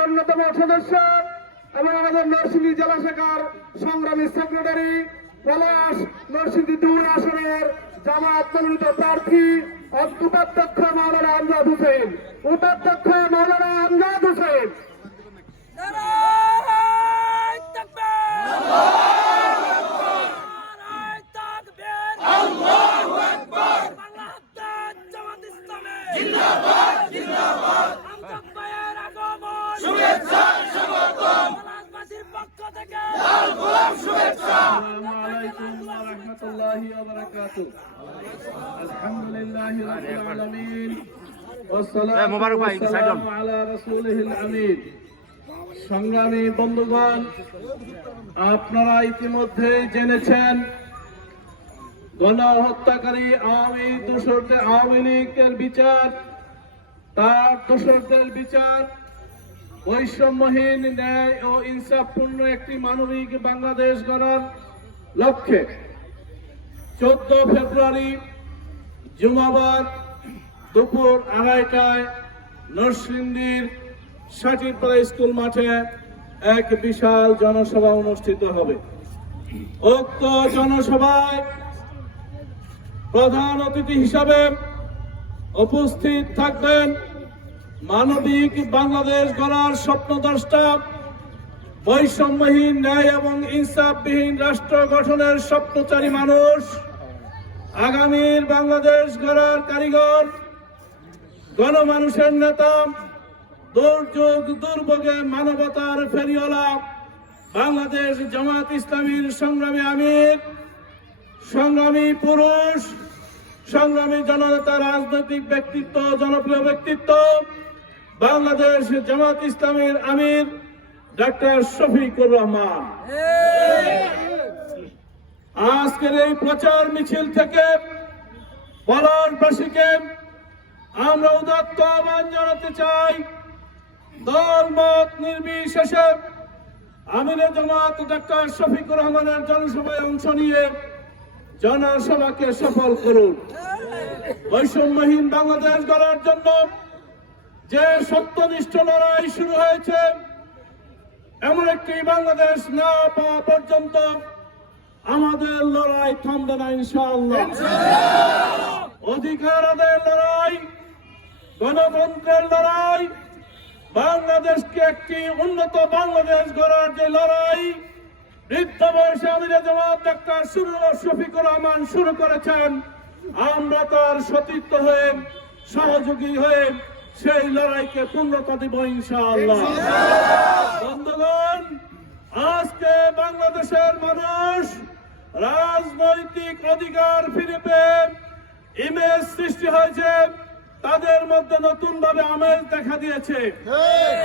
অন্যতম সদস্য এবং আমাদের নরসিংদী জেলা সংগ্রামী সেক্রেটারি পলাশ নরসিংদী দুই আসনের জামাত মনোনীত প্রার্থী উপাধ্যক্ষ মাওলানা আমজাদ হোসেন। উপাধ্যক্ষ মাওলানা সংগ্রামী বন্ধুগণ আপনারা ইতিমধ্যেই জেনেছেন গণহত্যাকারী আওয়ামী দোষরদের আওয়ামী লীগের বিচার, তার দোষরদের বিচার, বৈষম্যহীন ন্যায় ও ইনসাফপূর্ণ একটি মানবিক বাংলাদেশ গড়ার লক্ষ্যে চোদ্দ ফেব্রুয়ারি জুমাবার দুপুর আড়াইটায় নরসিংদীর সাটিরপাড়া স্কুল মাঠে এক বিশাল জনসভা অনুষ্ঠিত হবে। উক্ত জনসভায় প্রধান অতিথি হিসাবে উপস্থিত থাকবেন মানবিক বাংলাদেশ গড়ার স্বপ্নদ্রষ্টা, বৈষম্যহীন ন্যায় এবং ইনসাফবিহীন রাষ্ট্র গঠনের স্বপ্নচারী মানুষ, আগামীর বাংলাদেশ গড়ার কারিগর, গণমানুষের নেতা, দুর্যোগ দুর্ভোগে মানবতার ফেরিওয়ালা, বাংলাদেশ জামাত ইসলামীর সংগ্রামী আমির সংগ্রামী পুরুষ, সংগ্রামী জননেতা, রাজনৈতিক ব্যক্তিত্ব, জনপ্রিয় ব্যক্তিত্ব, বাংলাদেশ জামাত ইসলামের আমির ডাক্তার শফিকুর রহমান। আজকের এই প্রচার মিছিল থেকে পলাশবাসীকে আমরা উদাত্ত আহ্বান জানাতে চাই দল মত নির্বিশেষে আমিরে জামাত ডাক্তার শফিকুর রহমানের জনসভায় অংশ নিয়ে জনসভাকে সফল করুন। বৈষম্যহীন বাংলাদেশ গড়ার জন্য যে সত্যনিষ্ঠ লড়াই শুরু হয়েছে এমন একটি বাংলাদেশ না পাওয়া পর্যন্ত আমাদের লড়াই থামবে না ইনশাআল্লাহ। অধিকার আদায়ের লড়াই গণতন্ত্রের লড়াই বাংলাদেশকে একটি উন্নত বাংলাদেশ গড়ার যে লড়াই বয়সে আমিরে জামাত ডাক্তার শুরু শফিকুর রহমান শুরু করেছেন। আমরা তার সতীর্থ হয়ে সহযোগী হয়ে সেই লড়াইকে পূর্ণতা দিব ইনশাআল্লাহ। বন্ধুগণ আজকে বাংলাদেশের মানুষ রাজনৈতিক অধিকার ফিরে পেয়ে ইমেজ সৃষ্টি হয়েছে। তাদের মধ্যে নতুন ভাবে আমেজ দেখা দিয়েছে।